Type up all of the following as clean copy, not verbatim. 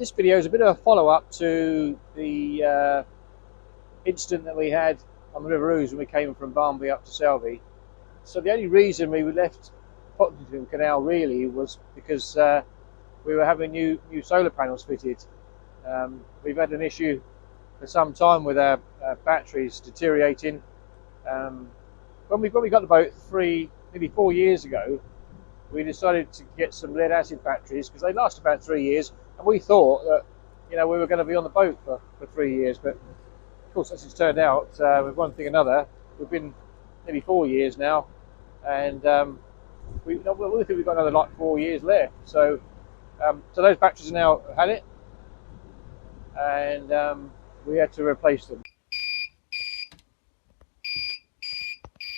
This video is a bit of a follow-up to the incident that we had on the River Ouse when we came from Barnby up to Selby. So the only reason we left Pottington Canal really was because we were having new solar panels fitted. We've had an issue for some time with our batteries deteriorating. When we got the boat maybe 4 years ago, we decided to get some lead acid batteries because they last about 3 years, and we thought that we were going to be on the boat for 3 years. But of course, as it's turned out, with one thing or another, we've been maybe 4 years now, and we think we've got another like 4 years left. So those batteries now had it, and we had to replace them.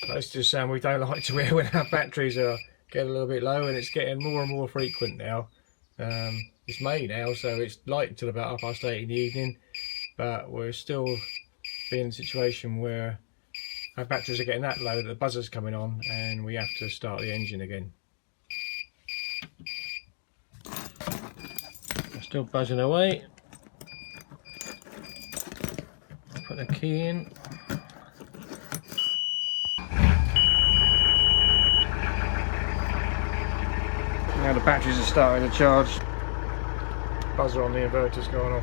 That's just saying we don't like to wear when our batteries are getting a little bit low, and it's getting more and more frequent now. It's May now, so it's light until about 8:30 in the evening, but we're still being in a situation where our batteries are getting that low that the buzzer's coming on and we have to start the engine again. We're still buzzing away. Put the key in. Now the batteries are starting to charge. Buzzer on the inverter's going off.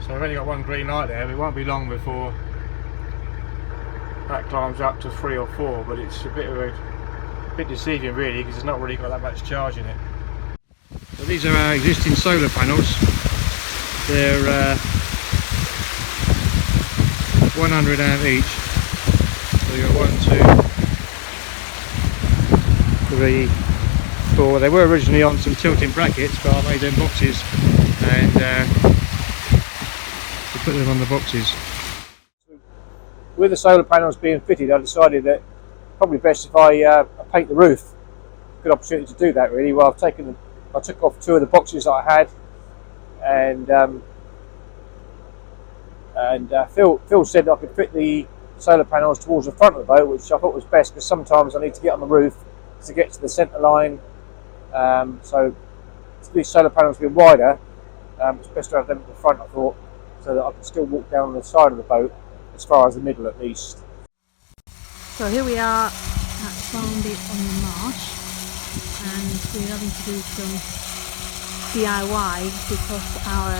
So I've only got one green light there. It won't be long before that climbs up to 3 or 4, but it's a bit deceiving really, because it's not really got that much charge in it. So these are our existing solar panels. They're 100 amp each. So you've got 1, 2, 3, 4. They were originally on some tilting brackets, but I made them boxes and put them on the boxes. With the solar panels being fitted, I decided that probably best if I paint the roof. Good opportunity to do that really. Well, I took off 2 of the boxes that I had, and Phil said I could fit the solar panels towards the front of the boat, which I thought was best because sometimes I need to get on the roof to get to the centre line. So these solar panels being wider, it's best to have them at the front, I thought, so that I can still walk down the side of the boat as far as the middle at least. So here we are at Barnby on the marsh, and we're having to do some DIY because our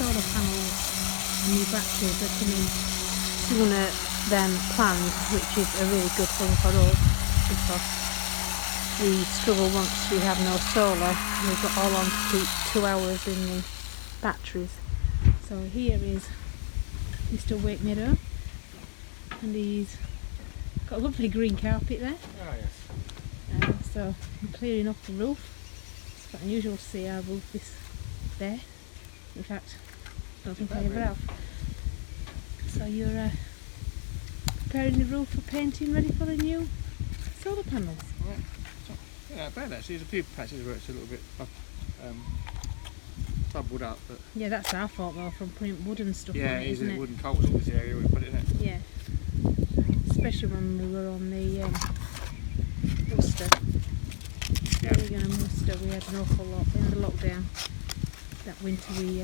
solar panels and new batteries are coming sooner than planned, which is a really good thing for us because we struggle once we have no solar. We've got all on to keep 2 hours in the batteries. So here is Mr. Wake Mirror, and he's got a lovely green carpet there. Oh yes. So I'm clearing off the roof. It's quite unusual to see our roof is there. In fact, I don't think I ever have. So you're preparing the roof for painting, ready for the new solar panels. Yeah, not bad actually. There's a few patches where it's a little bit bubbled up, but Yeah, that's our fault though, from putting wood and stuff on it, isn't isn't it? wooden coals in this area we put it in. Yeah. Especially when we were on the muster. Yeah. When we were going to muster, we had an awful lot in the lockdown. That winter we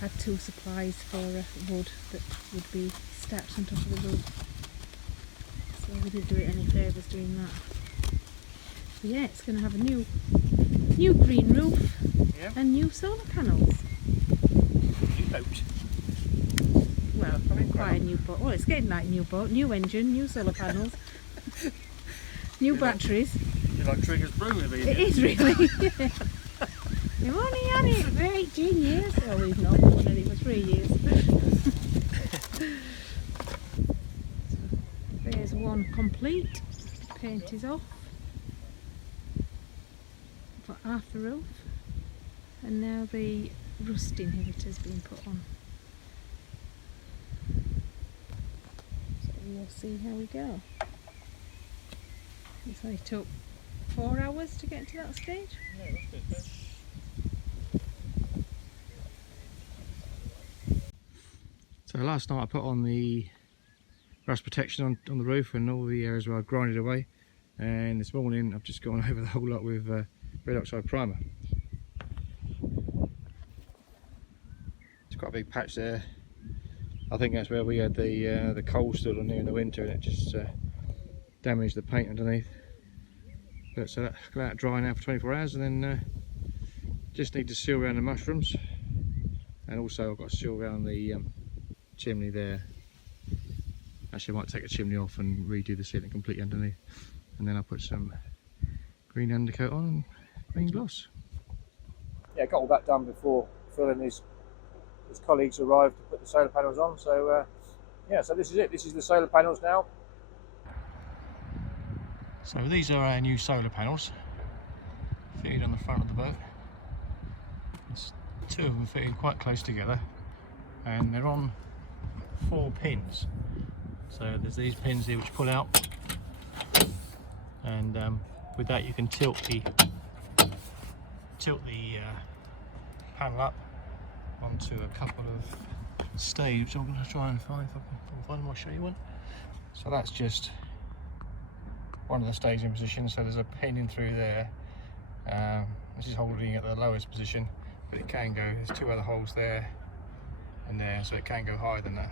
had 2 supplies for wood that would be stacked on top of the roof. So we didn't do it any favours doing that. So yeah, it's going to have a new green roof and new solar panels. New boat. Well, quite a new boat. Well, it's getting like a new boat, new engine, new solar panels, new batteries. You're like Trigger's brew with these. It is really. Yeah. We've only had it for 18 years. Oh, we've not. We've had it for 3 years. There's one complete. Paint is off. Got half the roof. And now the rust inhibitor's been put on. So we'll see how we go. It's only took 4 hours to get to that stage. Yeah, that's good. So last night I put on the rust protection on the roof and all the areas where I grinded away, and this morning I've just gone over the whole lot with red oxide primer. It's quite a big patch there. I think that's where we had the coal stood on there in the winter, and it just damaged the paint underneath. But so that's let that dry now for 24 hours, and then just need to seal around the mushrooms, and also I've got to seal around the chimney there. Actually, I might take the chimney off and redo the ceiling completely underneath, and then I'll put some green undercoat on and green gloss. Yeah, got all that done before Phil and his colleagues arrived to put the solar panels on. So yeah, so this is it. This is the solar panels now. So these are our new solar panels fitted on the front of the boat. There's two of them fitted quite close together, and they're on 4 pins. So there's these pins here which pull out, and with that you can tilt the panel up onto a couple of staves. I'm going to try and find, if I can find them, I'll show you one. So that's just one of the staves in position, so there's a pin in through there. This is holding at the lowest position, but it can go, there's 2 other holes there and there, so it can go higher than that.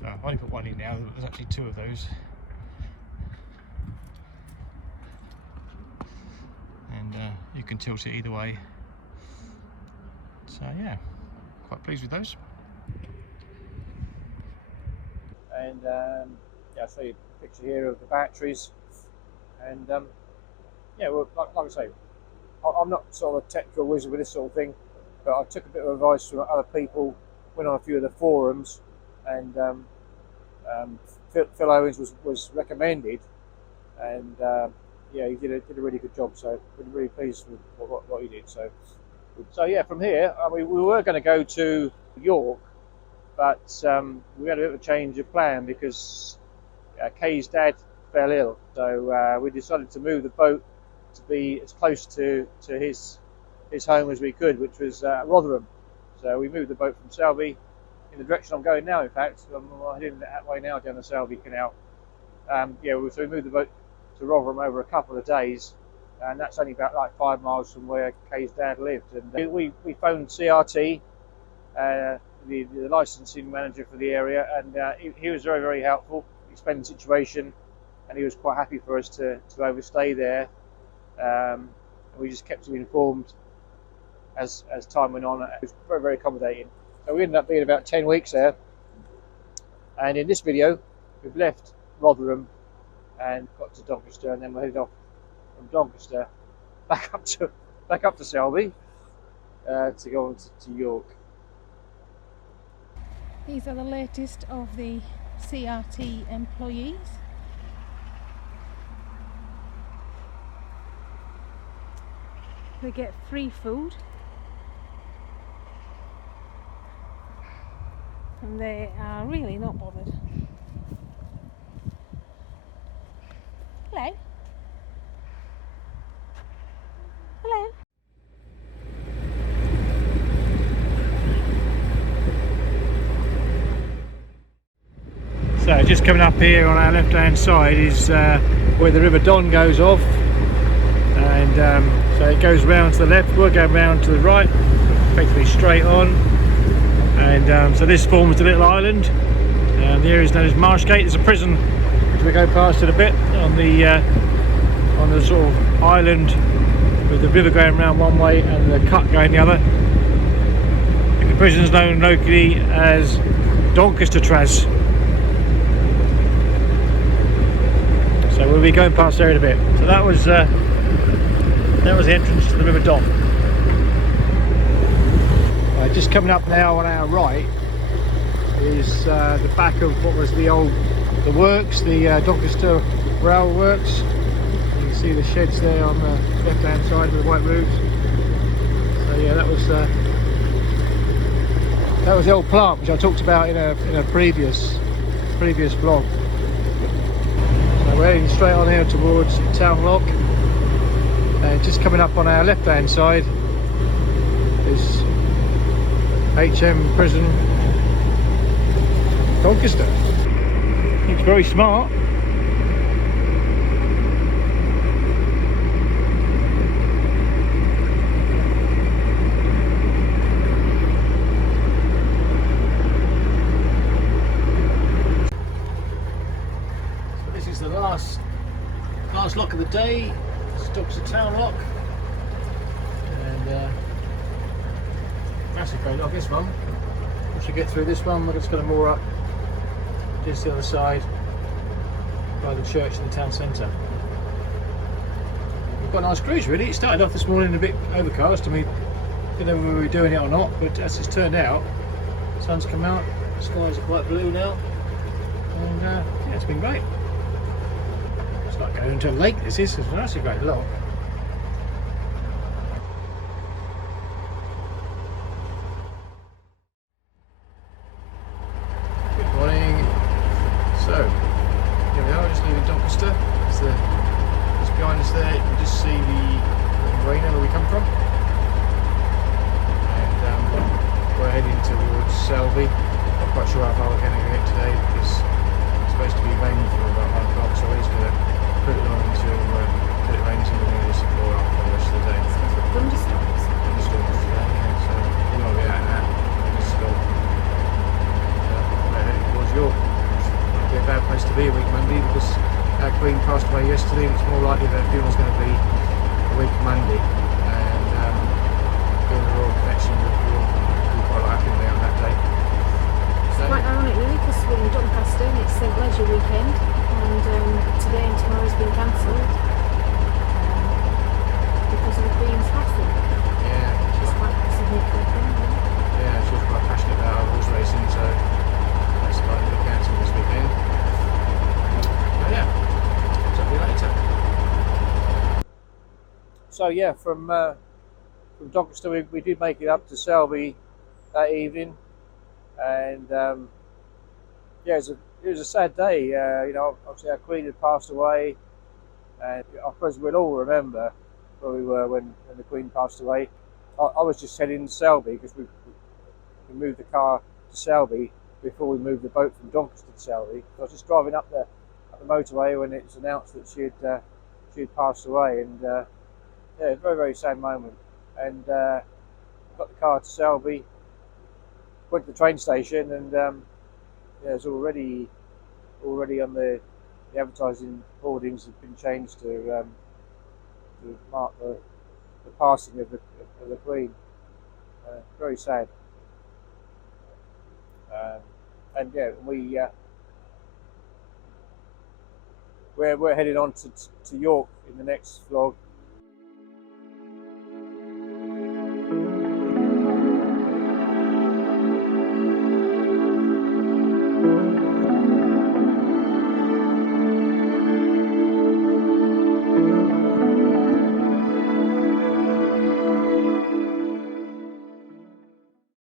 So I've only put one in now, there's actually 2 of those. And you can tilt it either way. So yeah, quite pleased with those. And yeah, I'll show you a picture here of the batteries. And yeah, well, like I say, I'm not sort of a technical wizard with this sort of thing, but I took a bit of advice from other people, went on a few of the forums, and Phil Owen was recommended, and yeah, he did a really good job. So we're really pleased with what he did. So yeah, from here, we were going to go to York, but we had a bit of a change of plan because Kay's dad fell ill. So we decided to move the boat to be as close to his home as we could, which was Rotherham. So we moved the boat from Selby in the direction I'm going now. In fact, I'm heading that way now down the Selby Canal. Yeah, so we moved the boat to Rotherham over a couple of days, and that's only about like 5 miles from where Kay's dad lived. And we phoned CRT, the licensing manager for the area, and he was very, very helpful. He explained the situation, and he was quite happy for us to overstay there. And we just kept him informed as time went on. It was very, very accommodating. So we ended up being about 10 weeks there. And in this video, we've left Rotherham and got to Doncaster, and then we're headed off from Doncaster back up to Selby to go on to York. These are the latest of the CRT employees. They get free food, and they are really not bothered. Hello? Hello? So just coming up here on our left hand side is where the River Don goes off, and so it goes round to the left, we're going round to the right, effectively straight on, and so this forms the little island. The area is known as Marshgate. There's a prison as we go past it a bit on the sort of island, with the river going round one way and the cut going the other. The prison is known locally as Doncaster Traz. So we'll be going past there in a bit. So that was the entrance to the River Don. Just coming up now on our right is the back of what was the works, the Doncaster Rail Works. You can see the sheds there on the left hand side with the white roofs. So yeah, that was the old plant which I talked about in a previous vlog. So we're heading straight on here towards Town Lock, and just coming up on our left hand side is HM Prison Doncaster. Looks very smart. day. Stops at Town Lock, and massive great lock this one. Once we get through this one, we're just going to moor up just the other side by the church in the town centre. We've got a nice cruise really. It started off this morning a bit overcast. I mean, didn't know whether we were doing it or not, but as it's turned out, the sun's come out, the skies are quite blue now, and yeah, it's been great. It's like going into a lake. This is a nice great lock. Good morning. So here we are, just leaving Doncaster. Just behind us there, you can just see the marina where we come from, and we're heading towards Selby. Not quite sure how far we're going to get today because it's supposed to be raining for about 1 o'clock, so we're just going to put it on until it rains, and we're going to just explore out for the rest of the day. Thunderstorms. Thunderstorms today, yeah, so we won't be out of that. Just go. We're heading towards York. Might be a bad place to be a week Monday because our Queen passed away yesterday, and it's more likely that her funeral's going to be a week Monday. And given the royal connection with York, we're quite happy to be on that day. So, Quite ironic really, because we're in Doncaster and it's St Leisure weekend, and today and tomorrow's been cancelled because of the Queen's passing. yeah, It's quite a significant thing, really. yeah, she was quite passionate about her horse racing, so that's likely to be cancelled this weekend. But yeah, talk to you later. So yeah, from Doncaster we did make it up to Selby that evening, and yeah, it was a sad day. You know, obviously our Queen had passed away, and I suppose we'll all remember where we were when the Queen passed away. I was just heading to Selby because we moved the car to Selby before we moved the boat from Doncaster to Selby. I was just driving up the motorway when it was announced that she had passed away, and yeah, it was a very, very sad moment. And got the car to Selby, went to the train station, and yeah, it was already on the advertising hoardings had been changed to mark the passing of the Queen. Very sad. And yeah, we're heading on to York in the next vlog,